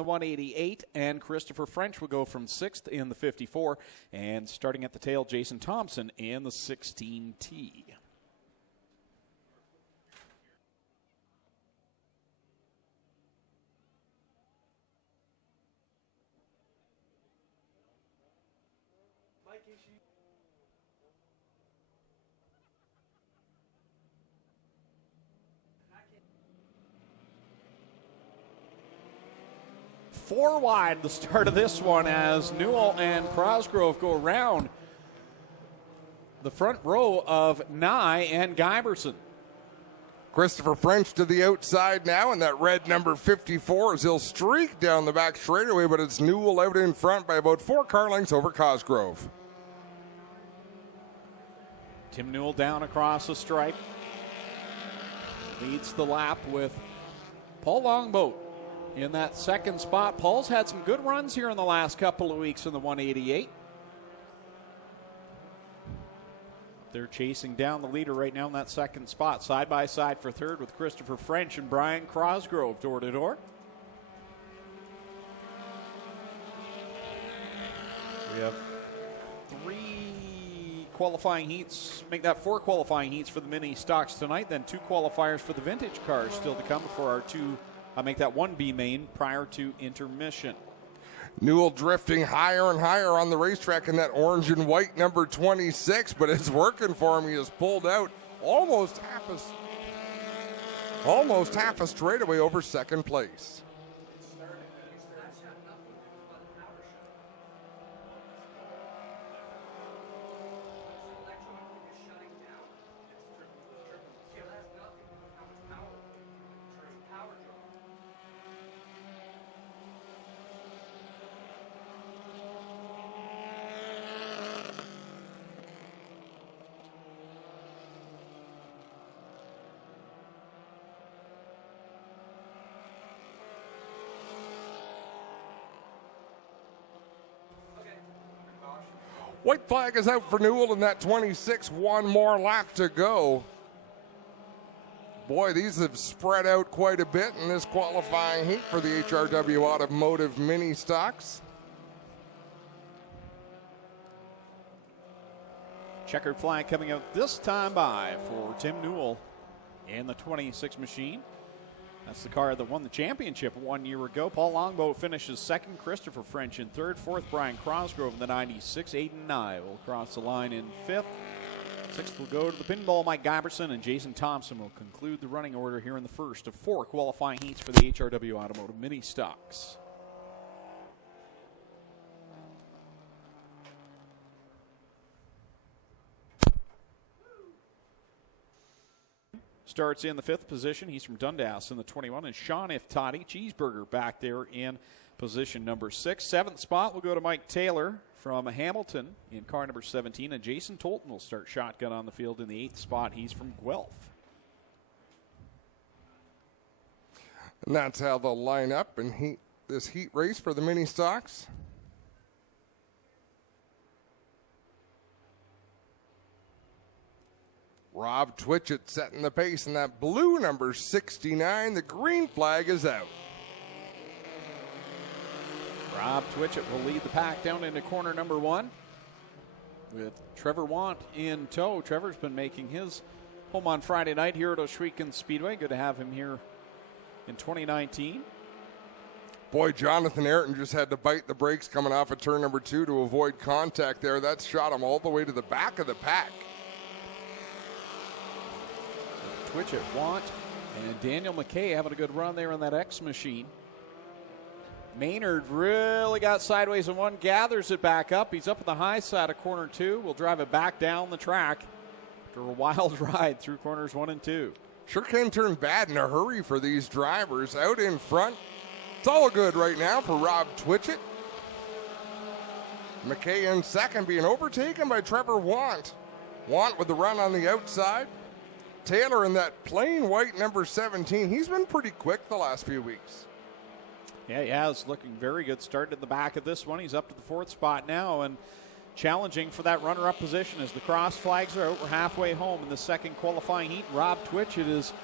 the 188, and Christopher French will go from 6th in the 54. And starting at the tail, Jason Thompson in the 16T. Four wide the start of this one as Newell and Crosgrove go around the front row of Nye and Guyberson. Christopher French to the outside now, and that red number 54 as he'll streak down the back straightaway, but it's Newell out in front by about 4 car lengths over Cosgrove. Tim Newell down across the stripe. Leads the lap with Paul Longboat in that second spot. Paul's had some good runs here in the last couple of weeks in the 188. They're chasing down the leader right now in that second spot, side by side for third with Christopher French and Brian Crosgrove door to door. We have 3 qualifying heats, make that 4 qualifying heats for the mini stocks tonight, then 2 qualifiers for the vintage cars still to come before our 2 make that 1B main prior to intermission. Newell drifting higher and higher on the racetrack in that orange and white number 26, but it's working for him. He has pulled out almost half a straightaway over second place. White flag is out for Newell in that 26. 1 more lap to go. Boy, these have spread out quite a bit in this qualifying heat for the HRW Automotive Mini Stocks. Checkered flag coming out this time by for Tim Newell in the 26 machine. That's the car that won the championship 1 year ago. Paul Longboat finishes second. Christopher French in third. Fourth, Brian Crosgrove in the 96. Aiden Nye will cross the line in fifth. Sixth will go to the pinball, Mike Guyberson, and Jason Thompson will conclude the running order here in the first of 4 qualifying heats for the HRW Automotive Mini Stocks. Starts in the 5th position. He's from Dundas in the 21. And Sean Iftati, Cheeseburger, back there in position number 6. 7th spot will go to Mike Taylor from Hamilton in car number 17. And Jason Tolton will start shotgun on the field in the 8th spot. He's from Guelph. And that's how they'll line up in this heat race for the mini stocks. Rob Twitchett setting the pace in that blue number 69. The green flag is out. Rob Twitchett will lead the pack down into corner number 1 with Trevor Want in tow. Trevor's been making his home on Friday night here at Oshwegan Speedway. Good to have him here in 2019. Boy, Jonathan Ayrton just had to bite the brakes coming off of turn number 2 to avoid contact there. That shot him all the way to the back of the pack. Twitchett, Want, and Daniel McKay having a good run there in that X machine. Maynard really got sideways in one, gathers it back up. He's up at the high side of corner 2. We'll drive it back down the track after a wild ride through corners 1 and 2. Sure can turn bad in a hurry for these drivers. Out in front, it's all good right now for Rob Twitchett. McKay in second, being overtaken by Trevor Want. Want with the run on the outside. Taylor in that plain white number 17. He's been pretty quick the last few weeks. Yeah, he has. Looking very good. Started in the back of this one. He's up to the 4th spot now and challenging for that runner-up position as the cross flags are out. We're halfway home in the second qualifying heat. Rob Twitchett is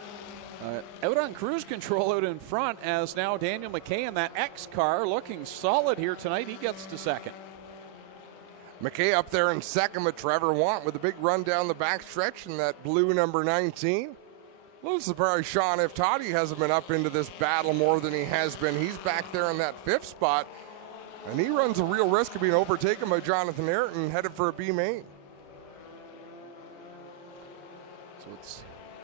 Out on cruise control out in front as now Daniel McKay in that X car looking solid here tonight. He gets to second. McKay up there in second with Trevor Want with a big run down the backstretch in that blue number 19. A little surprised Sean if Toddy hasn't been up into this battle more than he has been. He's back there in that fifth spot, and he runs a real risk of being overtaken by Jonathan Ayrton headed for a B main. So it's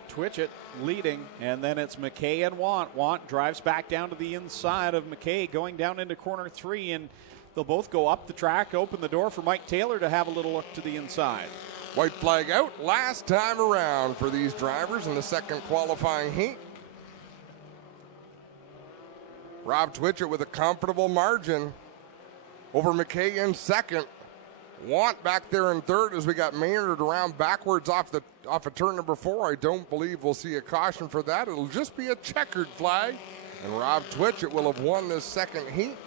Twitchett leading, and then it's McKay and Want. Want drives back down to the inside of McKay, going down into corner 3, and they'll both go up the track, open the door for Mike Taylor to have a little look to the inside. White flag out last time around for these drivers in the second qualifying heat. Rob Twitchett with a comfortable margin over McKay in second. Want back there in third as we got Maynard around backwards off of turn number 4. I don't believe we'll see a caution for that. It'll just be a checkered flag, and Rob Twitchett will have won this second heat.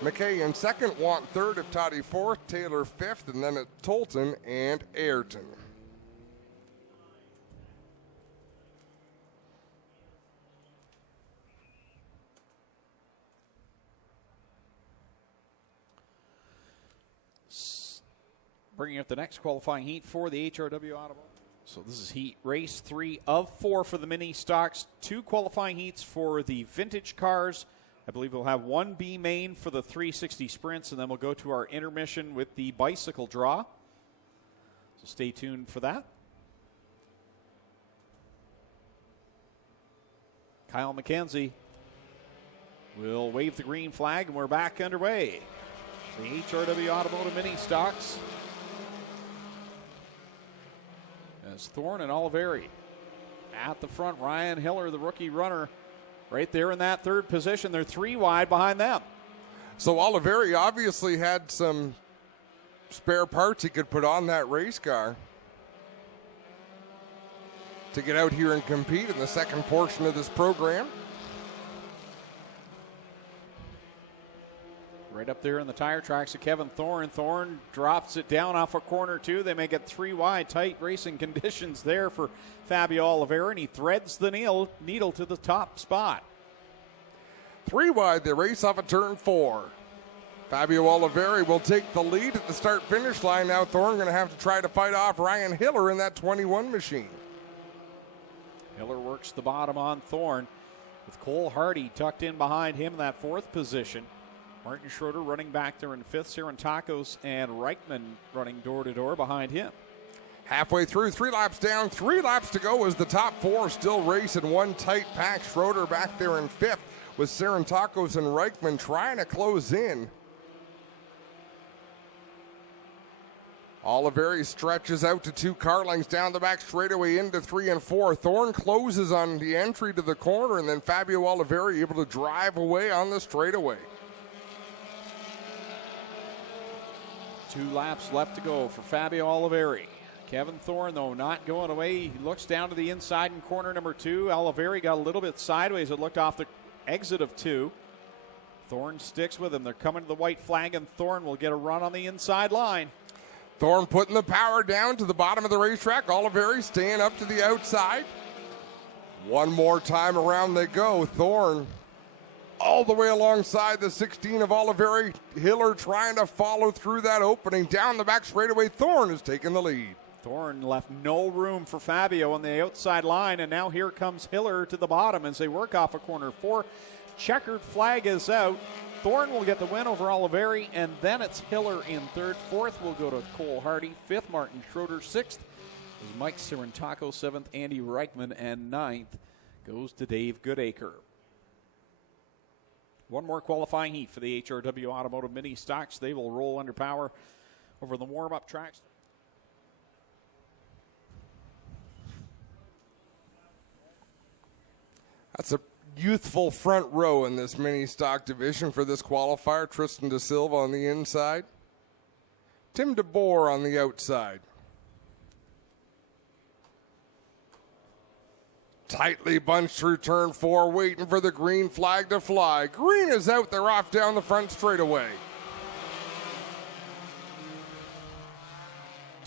McKay in second, Want third, if Toddy fourth, Taylor fifth, and then it's Tolton and Ayrton. Bringing up the next qualifying heat for the HRW Automobile. So this is heat race 3 of 4 for the Ministocks. 2 qualifying heats for the vintage cars. I believe we'll have 1 B main for the 360 sprints, and then we'll go to our intermission with the bicycle draw. So stay tuned for that. Kyle McKenzie will wave the green flag, and we're back underway. The HRW Automotive Ministocks. As Thorne and Oliveri at the front. Ryan Hiller, the rookie runner, right there in that third position. They're 3 wide behind them. So Oliveri obviously had some spare parts he could put on that race car to get out here and compete in the second portion of this program. Right up there in the tire tracks of Kevin Thorne. Thorne drops it down off of corner 2. They make it 3 wide. Tight racing conditions there for Fabio Oliveri, and he threads the needle to the top spot. 3 wide, they race off of turn 4. Fabio Oliveri will take the lead at the start-finish line. Now Thorne going to have to try to fight off Ryan Hiller in that 21 machine. Hiller works the bottom on Thorne with Cole Hardy tucked in behind him in that 4th position. Martin Schroeder running back there in 5th. Sarantakos and Reichman running door-to-door behind him. Halfway through, 3 laps down, 3 laps to go as the top 4 still race in one tight pack. Schroeder back there in 5th with Sarantakos and Reichman trying to close in. Oliveri stretches out to 2 car lengths down the back straightaway into 3 and 4. Thorne closes on the entry to the corner, and then Fabio Oliveri able to drive away on the straightaway. 2 laps left to go for Fabio Oliveri. Kevin Thorne, though, not going away. He looks down to the inside in corner number 2. Oliveri got a little bit sideways. It looked off the exit of 2. Thorne sticks with him. They're coming to the white flag, and Thorne will get a run on the inside line. Thorne putting the power down to the bottom of the racetrack. Oliveri staying up to the outside. One more time around they go. Thorne all the way alongside the 16 of Oliveri. Hiller trying to follow through that opening. Down the back straightaway, Thorne is taking the lead. Thorne left no room for Fabio on the outside line, and now here comes Hiller to the bottom as they work off of corner 4. Checkered flag is out. Thorne will get the win over Oliveri, and then it's Hiller in 3rd. 4th will go to Cole Hardy. 5th, Martin Schroeder. 6th is Mike Sarantakos. 7th, Andy Reichman. And 9th goes to Dave Goodacre. One more qualifying heat for the HRW Automotive Ministocks. They will roll under power over the warm-up tracks. That's a youthful front row in this Ministock division for this qualifier. Tristan De Silva on the inside. Tim DeBoer on the outside. Tightly bunched through turn 4, waiting for the green flag to fly. Green is out, they're off down the front straightaway.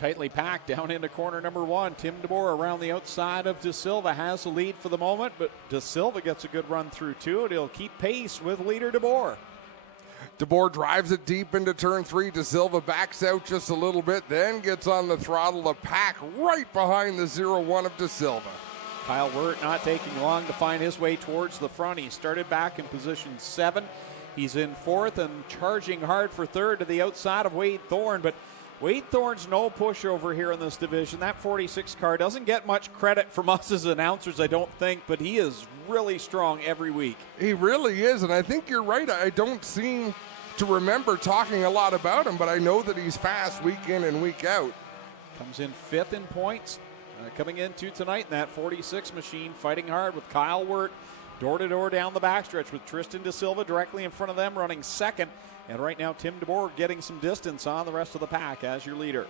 tightly packed down into corner number 1. Tim DeBoer around the outside of De Silva has the lead for the moment, but De Silva gets a good run through too, and he'll keep pace with leader DeBoer. DeBoer drives it deep into turn 3. De Silva backs out just a little bit, then gets on the throttle. The pack right behind the 0-1 of De Silva. Kyle Wirt not taking long to find his way towards the front. He started back in position 7. He's in 4th and charging hard for 3rd to the outside of Wade Thorne, but Wade Thorne's no pushover here in this division. That 46 car doesn't get much credit from us as announcers, I don't think, but he is really strong every week. He really is, and I think you're right. I don't seem to remember talking a lot about him, but I know that he's fast week in and week out. Comes in 5th in points, coming into tonight in that 46 machine, fighting hard with Kyle Wirt, door-to-door down the backstretch with Tristan De Silva directly in front of them, running 2nd. And right now, Tim DeBoer getting some distance on the rest of the pack as your leader.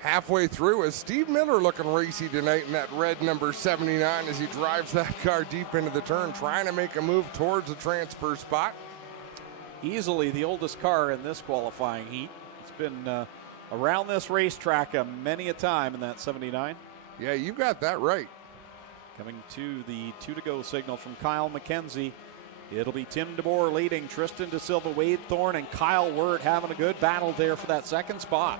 Halfway through is Steve Miller looking racy tonight in that red number 79 as he drives that car deep into the turn, trying to make a move towards the transfer spot. Easily the oldest car in this qualifying heat. It's been around this racetrack many a time in that 79. Yeah, you got that right. Coming to the 2-to-go signal from Kyle McKenzie. It'll be Tim DeBoer leading, Tristan De Silva, Wade Thorne, and Kyle Wirt having a good battle there for that 2nd spot.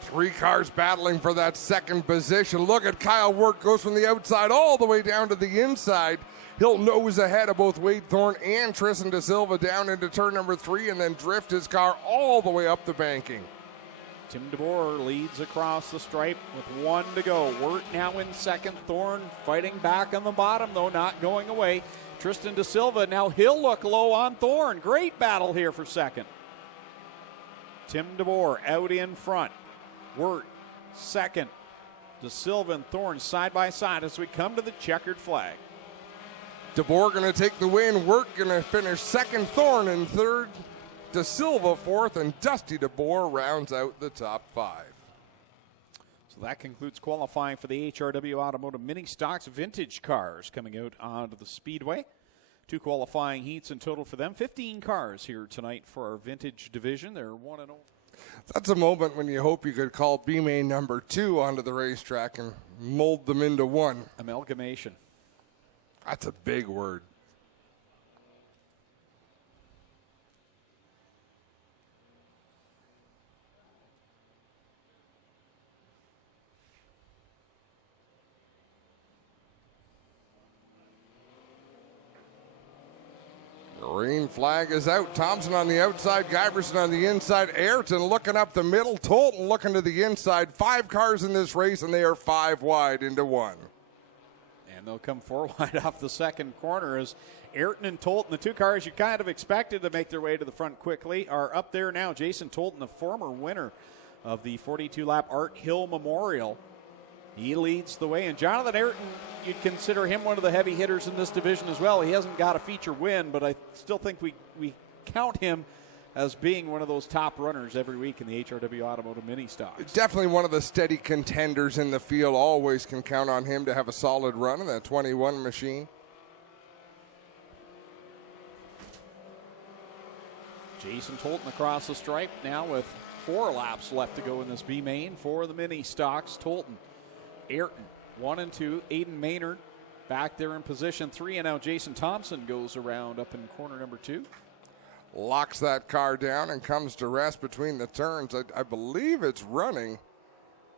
3 cars battling for that 2nd position. Look at Kyle Wirt, goes from the outside all the way down to the inside. He'll nose ahead of both Wade Thorne and Tristan De Silva down into turn number 3 and then drift his car all the way up the banking. Tim DeBoer leads across the stripe with 1 to go. Wirt now in 2nd. Thorne fighting back on the bottom, though, not going away. Tristan De Silva, now he'll look low on Thorne. Great battle here for 2nd. Tim DeBoer out in front. Wirt 2nd. De Silva and Thorne side by side as we come to the checkered flag. DeBoer going to take the win. Wirt going to finish 2nd. Thorne in 3rd. De Silva 4th, and Dusty DeBoer rounds out the top 5. So that concludes qualifying for the HRW Automotive Ministocks vintage cars coming out onto the speedway. 2 qualifying heats in total for them. 15 cars here tonight for our vintage division. They're 1-0. That's a moment when you hope you could call B-Main number 2 onto the racetrack and mold them into one. Amalgamation. That's a big word. Green flag is out. Thompson on the outside, Giverson on the inside, Ayrton looking up the middle, Tolton looking to the inside. 5 cars in this race, and they are 5 wide into 1. And they'll come 4 wide off the 2nd corner as Ayrton and Tolton, the 2 cars you kind of expected to make their way to the front quickly, are up there now. Jason Tolton, the former winner of the 42-lap Art Hill Memorial. He leads the way, and Jonathan Ayrton, you'd consider him one of the heavy hitters in this division as well. He hasn't got a feature win, but I still think we count him as being one of those top runners every week in the HRW Automotive Ministocks. Definitely one of the steady contenders in the field. Always can count on him to have a solid run in that 21 machine. Jason Tolton across the stripe now with 4 laps left to go in this B main for the Ministocks. Tolton, Ayrton, 1 and 2. Aiden Maynard back there in position 3, and now Jason Thompson goes around up in corner number 2. Locks that car down and comes to rest between the turns. I believe it's running.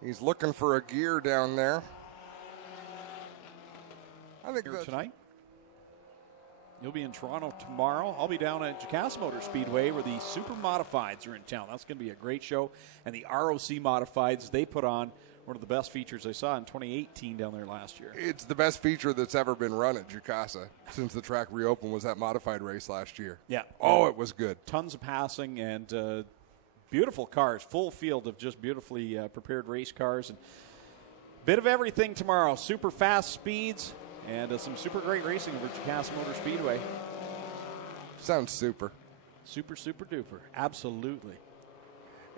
He's looking for a gear down there. I think that's tonight. You'll be in Toronto tomorrow. I'll be down at Jacassa Motor Speedway where the Super Modifieds are in town. That's going to be a great show. And the ROC Modifieds, they put on one of the best features I saw in 2018 down there last year. It's the best feature that's ever been run at Jacassa since the track reopened, was that modified race last year. Yeah. Oh, it was good. Tons of passing and beautiful cars, full field of just beautifully prepared race cars. And bit of everything tomorrow. Super fast speeds and some super great racing over Jacassa Motor Speedway. Sounds super. Super, super duper. Absolutely.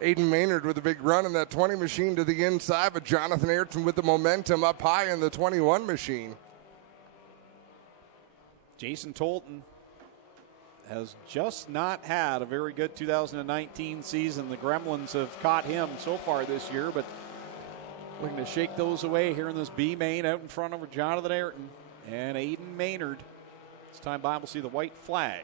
Aiden Maynard with a big run in that 20 machine to the inside, but Jonathan Ayrton with the momentum up high in the 21 machine. Jason Tolton has just not had a very good 2019 season. The Gremlins have caught him so far this year, but looking to shake those away here in this B main out in front of Jonathan Ayrton and Aiden Maynard. This time by, we'll see the white flag.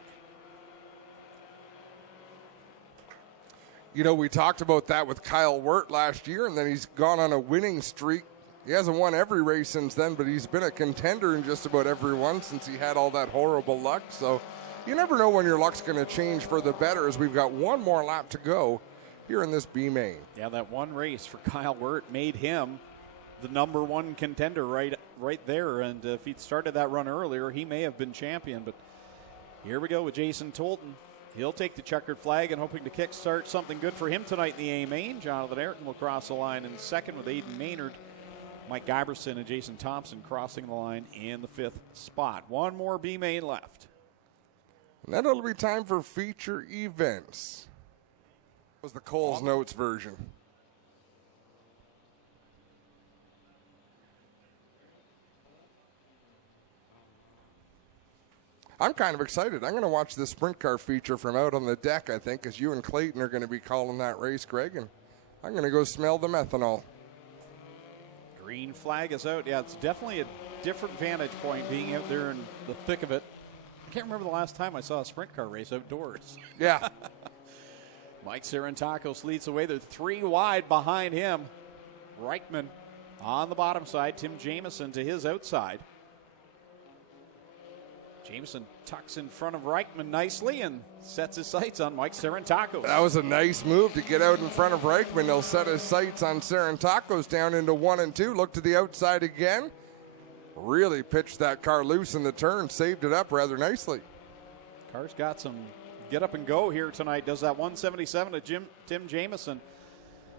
You know, we talked about that with Kyle Wirt last year, and then he's gone on a winning streak. He hasn't won every race since then, but he's been a contender in just about every one since he had all that horrible luck. So you never know when your luck's going to change for the better, as we've got one more lap to go here in this B main. Yeah, that one race for Kyle Wirt made him the number one contender right there. And if he'd started that run earlier, he may have been champion. But here we go with Jason Tolton. He'll take the checkered flag and hoping to kickstart something good for him tonight in the A main. Jonathan Ayrton will cross the line in second with Aiden Maynard. Mike Giberson and Jason Thompson crossing the line in the fifth spot. One more B main left. And then it'll be time for feature events. That was the Coles Notes version. I'm kind of excited. I'm going to watch this sprint car feature from out on the deck, I think, because you and Clayton are going to be calling that race, Greg, and I'm going to go smell the methanol. Green flag is out. Yeah, it's definitely a different vantage point being out there in the thick of it. I can't remember the last time I saw a sprint car race outdoors. Yeah. Mike Sarantakos leads the way. They're 3 wide behind him. Reichman on the bottom side. Tim Jamieson to his outside. Jamieson tucks in front of Reichman nicely and sets his sights on Mike Sarantakos. That was a nice move to get out in front of Reichman. He'll set his sights on Sarantakos down into 1 and 2. Look to the outside again. Really pitched that car loose in the turn. Saved it up rather nicely. Car's got some get up and go here tonight. Does that 177 to Tim Jamieson.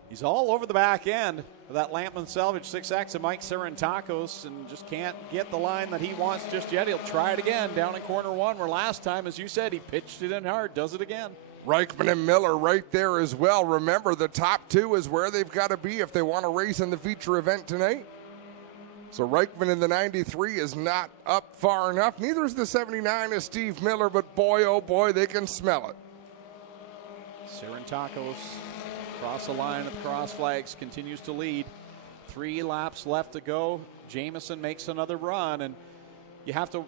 He's all over the back end of that Lampman Salvage 6X of Mike Sarantakos and just can't get the line that he wants just yet. He'll try it again down in corner 1 where last time, as you said, he pitched it in hard. Does it again. Reichman and Miller right there as well. Remember, the top 2 is where they've got to be if they want to race in the feature event tonight. So Reichman in the 93 is not up far enough. Neither is the 79 of Steve Miller, but boy, oh boy, they can smell it. Sarantakos across the line of the cross flags, continues to lead. 3 laps left to go. Jamieson makes another run, and you have to,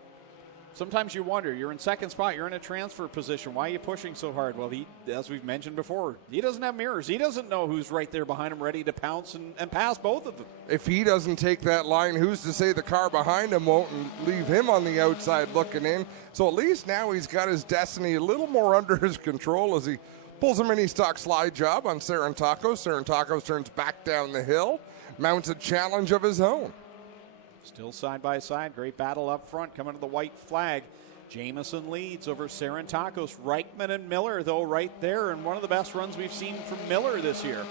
sometimes you wonder, you're in second spot, you're in a transfer position. Why are you pushing so hard? Well, he, as we've mentioned before, he doesn't have mirrors. He doesn't know who's right there behind him ready to pounce and pass both of them. If he doesn't take that line, who's to say the car behind him won't leave him on the outside looking in? So at least now he's got his destiny a little more under his control as he pulls a Ministock slide job on Sarantakos. Sarantakos turns back down the hill, mounts a challenge of his own. Still side by side. Great battle up front coming to the white flag. Jamieson leads over Sarantakos. Reichman and Miller, though, right there, and one of the best runs we've seen from Miller this year.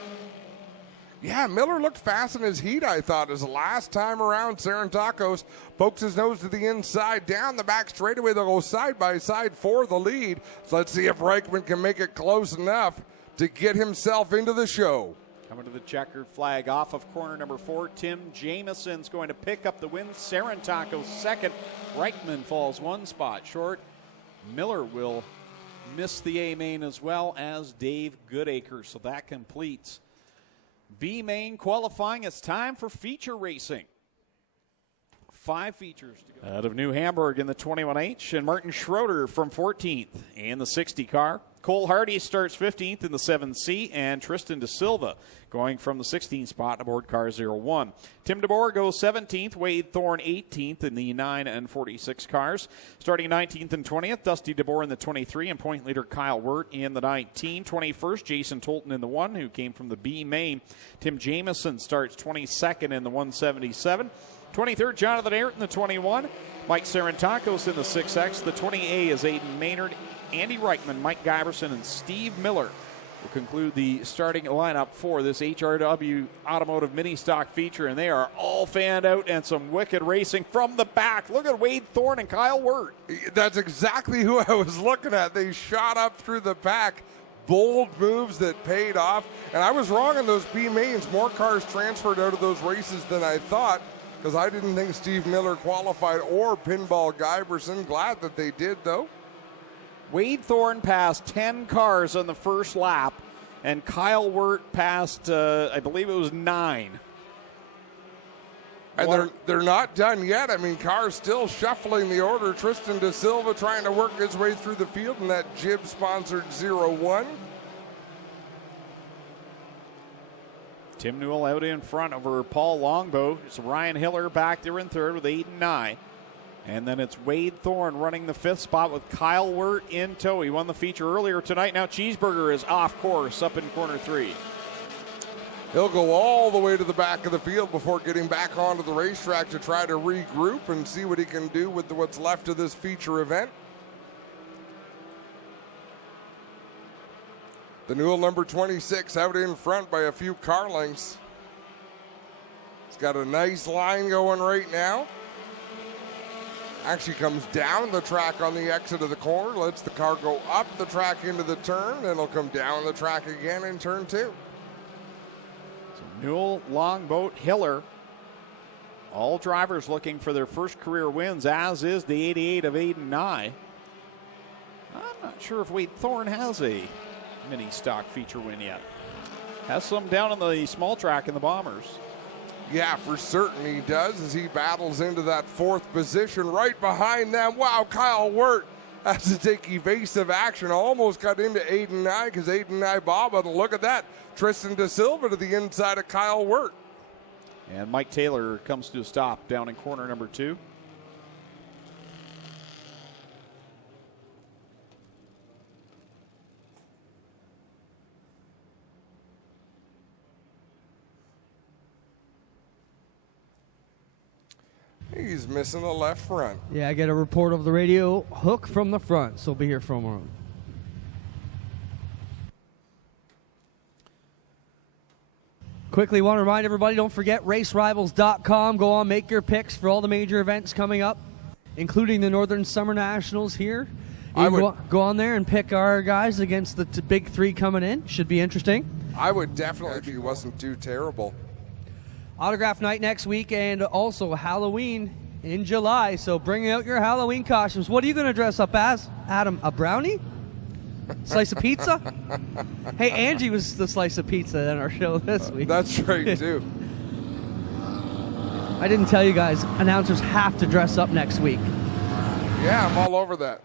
Yeah, Miller looked fast in his heat, I thought. His last time around, Sarantakos pokes his nose to the inside, down the back straightaway. They'll go side by side for the lead. So let's see if Reichman can make it close enough to get himself into the show. Coming to the checkered flag off of corner number 4, Tim Jamieson's going to pick up the win. Sarantakos second. Reichman falls 1 spot short. Miller will miss the A main as well as Dave Goodacre. So that completes B main qualifying. It's time for feature racing. 5 features to go. Out of New Hamburg in the 21H, and Martin Schroeder from 14th in the 60 car. Cole Hardy starts 15th in the 7C, and Tristan De Silva going from the 16th spot aboard car 01. Tim DeBoer goes 17th, Wade Thorne 18th in the 9 and 46 cars. Starting 19th and 20th, Dusty DeBoer in the 23, and point leader Kyle Wirt in the 19. 21st, Jason Tolton in the 1, who came from the B main. Tim Jamieson starts 22nd in the 177. 23rd, Jonathan Ayrton in the 21. Mike Sarantakos in the 6X. The 20A is Aiden Maynard, Andy Reichman, Mike Giberson, and Steve Miller will conclude the starting lineup for this HRW Automotive Ministock feature, and they are all fanned out and some wicked racing from the back. Look at Wade Thorne and Kyle Wirt. That's exactly who I was looking at. They shot up through the pack. Bold moves that paid off, and I was wrong on those B mains. More cars transferred out of those races than I thought, because I didn't think Steve Miller qualified or Pinball Giberson. Glad that they did, though. Wade Thorne passed 10 cars on the first lap, and Kyle Wirt passed, I believe it was 9. And they're not done yet. I mean, cars still shuffling the order. Tristan De Silva trying to work his way through the field in that Jib-sponsored 0-1. Tim Newell out in front over Paul Longboat. It's Ryan Hiller back there in third with 8 and 9. And then it's Wade Thorne running the 5th spot with Kyle Wirt in tow. He won the feature earlier tonight. Now Cheeseburger is off course up in corner 3. He'll go all the way to the back of the field before getting back onto the racetrack to try to regroup and see what he can do with what's left of this feature event. The Newell number 26 out in front by a few car lengths. He's got a nice line going right now. Actually comes down the track on the exit of the corner, lets the car go up the track into the turn, then it'll come down the track again in turn 2. Newell, Longboat, Hiller. All drivers looking for their first career wins, as is the 88 of Aiden Nye. I'm not sure if Wade Thorne has a Ministock feature win yet. Has some down on the small track in the Bombers. Yeah, for certain he does as he battles into that 4th position right behind them. Wow, Kyle Wirt has to take evasive action. Almost got into Aiden Nye because Aiden Nye bob. But look at that. Tristan De Silva to the inside of Kyle Wirt. And Mike Taylor comes to a stop down in corner number 2. He's missing the left front. Yeah, I get a report over the radio. Hook from the front, so be here for a moment. Quickly want to remind everybody, don't forget racerivals.com. Go on, make your picks for all the major events coming up, including the Northern Summer Nationals here. Go on there and pick our guys against the big 3 coming in. Should be interesting. I would definitely if he wasn't too terrible. Autograph night next week and also Halloween in July. So bring out your Halloween costumes. What are you going to dress up as, Adam? A brownie? Slice of pizza? Hey, Angie was the slice of pizza in our show this week. That's right, too. I didn't tell you guys, announcers have to dress up next week. Yeah, I'm all over that.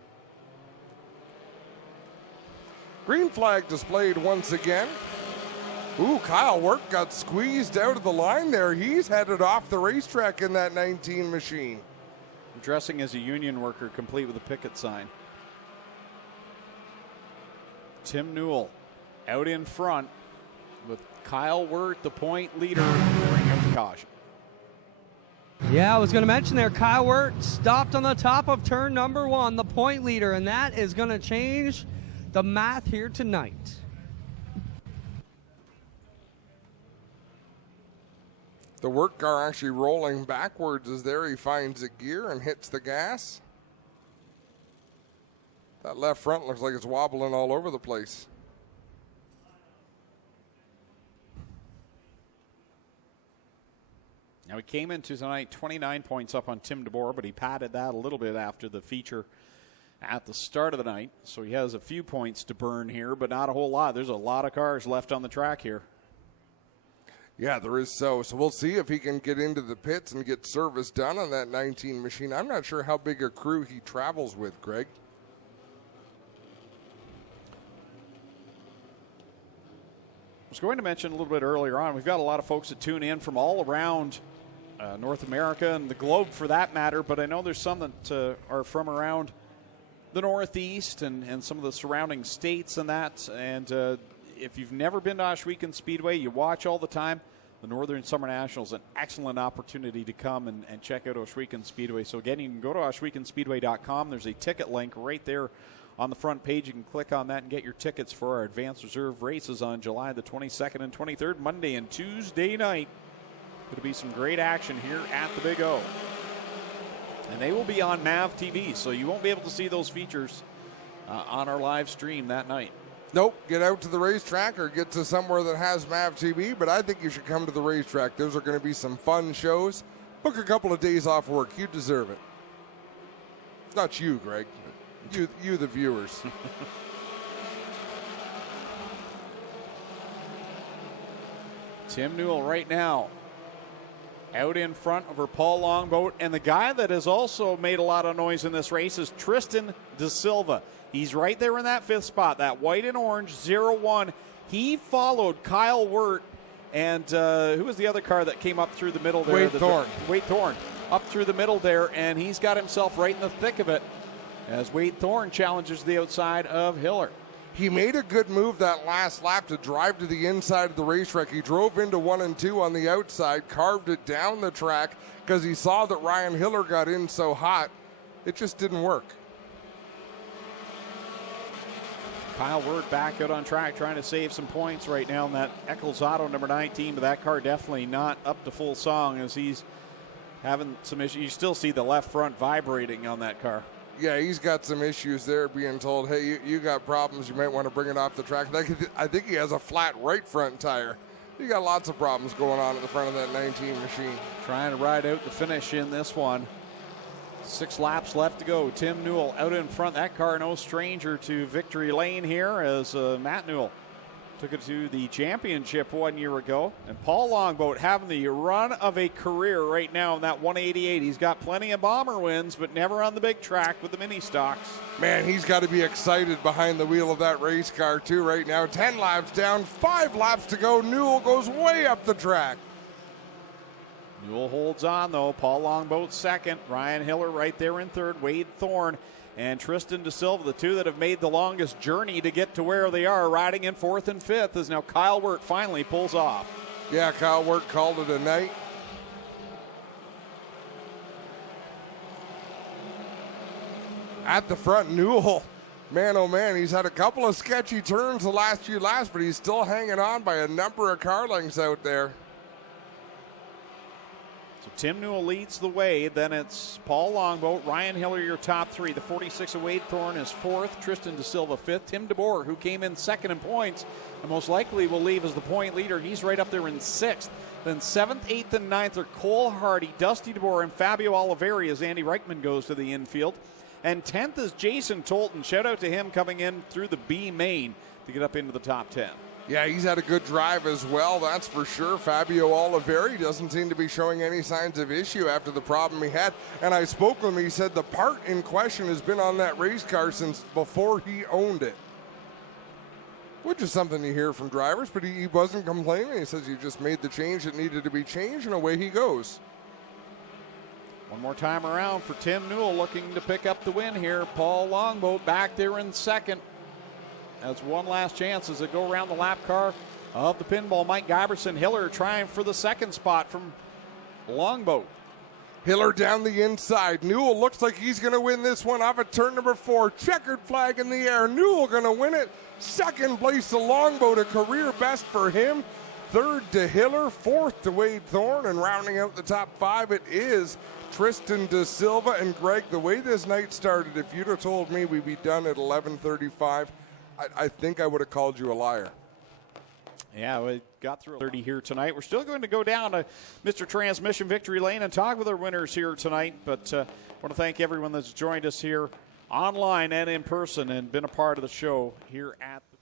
Green flag displayed once again. Ooh, Kyle Wirt got squeezed out of the line there. He's headed off the racetrack in that 19 machine. Dressing as a union worker, complete with a picket sign. Tim Newell out in front with Kyle Wirt, the point leader, bringing up the caution. Yeah, I was going to mention there, Kyle Wirt stopped on the top of turn number 1, the point leader, and that is going to change the math here tonight. The Wirt car actually rolling backwards as there he finds a gear and hits the gas. That left front looks like it's wobbling all over the place. Now he came into tonight 29 points up on Tim DeBoer, but he padded that a little bit after the feature at the start of the night. So he has a few points to burn here, but not a whole lot. There's a lot of cars left on the track here. Yeah, there is so we'll see if he can get into the pits and get service done on that 19 machine. I'm not sure how big a crew he travels with, Greg. I was going to mention a little bit earlier on, we've got a lot of folks that tune in from all around North America and the globe for that matter, but I know there's some that are from around the Northeast and some of the surrounding states and that. And if you've never been to Ohsweken Speedway, you watch all the time. The Northern Summer National is an excellent opportunity to come and check out Ohsweken Speedway. So again, you can go to OhswekenSpeedway.com. There's a ticket link right there on the front page. You can click on that and get your tickets for our advanced reserve races on July the 22nd and 23rd, Monday and Tuesday night. Going to be some great action here at the Big O. And they will be on MAV TV, so you won't be able to see those features on our live stream that night. Nope, get out to the racetrack or get to somewhere that has MAV TV, but I think you should come to the racetrack. Those are going to be some fun shows. Book a couple of days off work. You deserve it. Not you, Greg. You the viewers. Tim Newell right now out in front over Paul Longboat, and the guy that has also made a lot of noise in this race is Tristan De Silva. He's right there in that fifth spot, that white and orange 0-1. He followed Kyle Wirt, and who was the other car that came up through the middle there? Wade Thorne up through the middle there, and he's got himself right in the thick of it as Wade Thorne challenges the outside of Hiller. He made a good move that last lap to drive to the inside of the racetrack. He drove into 1 and 2 on the outside, carved it down the track because he saw that Ryan Hiller got in so hot. It just didn't work. Kyle Wirt back out on track trying to save some points right now in that Eccles Auto number 19, but that car definitely not up to full song as he's having some issues. You still see the left front vibrating on that car. Yeah, he's got some issues there, being told, hey, you got problems, you might want to bring it off the track. I think he has a flat right front tire. You got lots of problems going on at the front of that 19 machine. Trying to ride out the finish in this one. 6 laps left to go. Tim Newell out in front. That car no stranger to victory lane here as Matt Newell took it to the championship 1 year ago. And Paul Longboat having the run of a career right now in that 188. He's got plenty of bomber wins, but never on the big track with the Ministocks. Man, he's got to be excited behind the wheel of that race car too right now. 10 laps down, 5 laps to go. Newell goes way up the track. Newell holds on though. Paul Longboat second. Ryan Hiller right there in third. Wade Thorne and Tristan De Silva, the two that have made the longest journey to get to where they are, riding in fourth and fifth as now Kyle Wirt finally pulls off. Yeah, Kyle Wirt called it a night. At the front, Newell, man, oh man, he's had a couple of sketchy turns the last few laps, but he's still hanging on by a number of car lengths out there. So Tim Newell leads the way. Then it's Paul Longboat, Ryan Hiller, your top three. The 46 of Wade Thorne is fourth. Tristan De Silva fifth. Tim DeBoer, who came in second in points and most likely will leave as the point leader. He's right up there in sixth. Then seventh, eighth, and ninth are Cole Hardy, Dusty DeBoer, and Fabio Oliveri as Andy Reichman goes to the infield. And 10th is Jason Tolton. Shout out to him coming in through the B main to get up into the top 10. Yeah, he's had a good drive as well, that's for sure. Fabio Oliveri doesn't seem to be showing any signs of issue after the problem he had. And I spoke with him, he said the part in question has been on that race car since before he owned it. Which is something you hear from drivers, but he wasn't complaining. He says he just made the change that needed to be changed, and away he goes. One more time around for Tim Newell looking to pick up the win here. Paul Longboat back there in second. That's one last chance as they go around the lap car of the pinball. Mike Giberson, Hiller trying for the second spot from Longboat. Hiller down the inside. Newell looks like he's going to win this one off of turn number 4. Checkered flag in the air. Newell going to win it. Second place to Longboat, a career best for him. Third to Hiller. Fourth to Wade Thorne. And rounding out the top 5, it is Tristan De Silva. And Greg, the way this night started, if you'd have told me we'd be done at 11:35, I think I would have called you a liar. Yeah, we got through 30 here tonight. We're still going to go down to Mr. Transmission Victory Lane and talk with our winners here tonight. But I want to thank everyone that's joined us here online and in person and been a part of the show here at the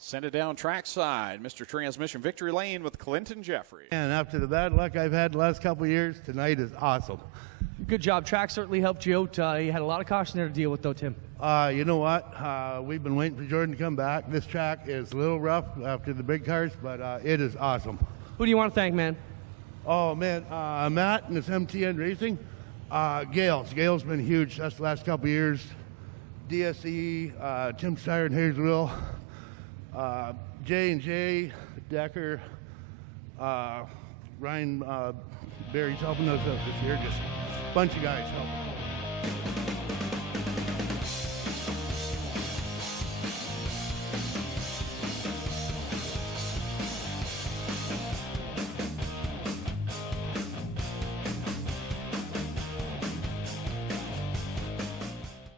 Send it down trackside. Mr. Transmission Victory Lane with Clinton Jeffrey. And after the bad luck I've had the last couple of years, tonight is awesome. Good job. Track certainly helped you out. You had a lot of caution there to deal with, though, Tim. You know what? We've been waiting for Jordan to come back. This track is a little rough after the big cars, but it is awesome. Who do you want to thank, man? Oh, man, Matt and his MTN Racing. Gale's been huge. That's the last couple of years. DSE, Tim Steyer and Hazelville, J&J, Decker, Ryan Barry's helping us out this year. Just a bunch of guys helping.